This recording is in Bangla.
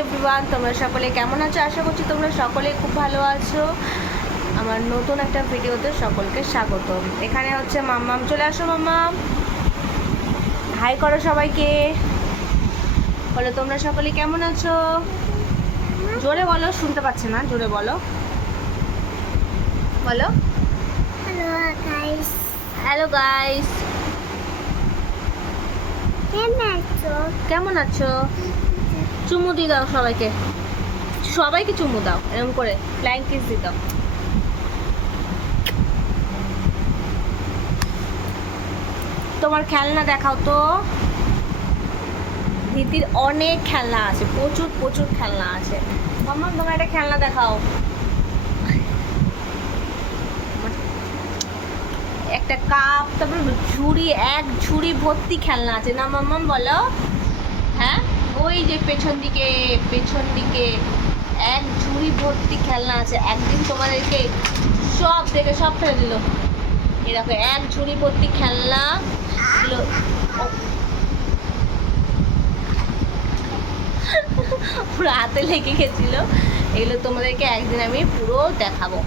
এভরিওয়ান, তোমরা সকলে কেমন আছো? আশা করছি তোমরা সকলে খুব ভালো আছো। আমার নতুন একটা ভিডিওতে সকলকে স্বাগত। এখানে হচ্ছে মাম্মাম, চলে আসো মাম্মাম, হাই করো সবাইকে, বলো তোমরা সকলে কেমন আছো। জোরে বলো, শুনতে পাচ্ছে না, জোরে বলো, বলো হ্যালো গাইস, হ্যালো গাইস, কেমন আছো? চুমু দিয়ে দাও সবাইকে, সবাইকে চুমু দাও, এরকম করে ফ্লাইং কিস দিয়ে দাও। তোমার খেলনা দেখাও তো। দিদির অনেক খেলনা আছে, প্রচুর প্রচুর খেলনা আছে। মাম্মাম তোমার একটা খেলনা দেখাও। একটা কাপ, তারপর ঝুড়ি, এক ঝুড়ি ভর্তি খেলনা আছে না মাম্মাম, বলো। হ্যাঁ, ওই যে পেছন দিকে, পেছন দিকে এক ঝুড়ি ভর্তি খেলনা আছে। একদিন তোমাদেরকে সব দেখে সব ফেলে দিল। এরকম এক ঝুড়ি ভর্তি খেলনা পুরো হাতে লেগে গেছিল। এগুলো তোমাদেরকে একদিন আমি পুরো দেখাবো।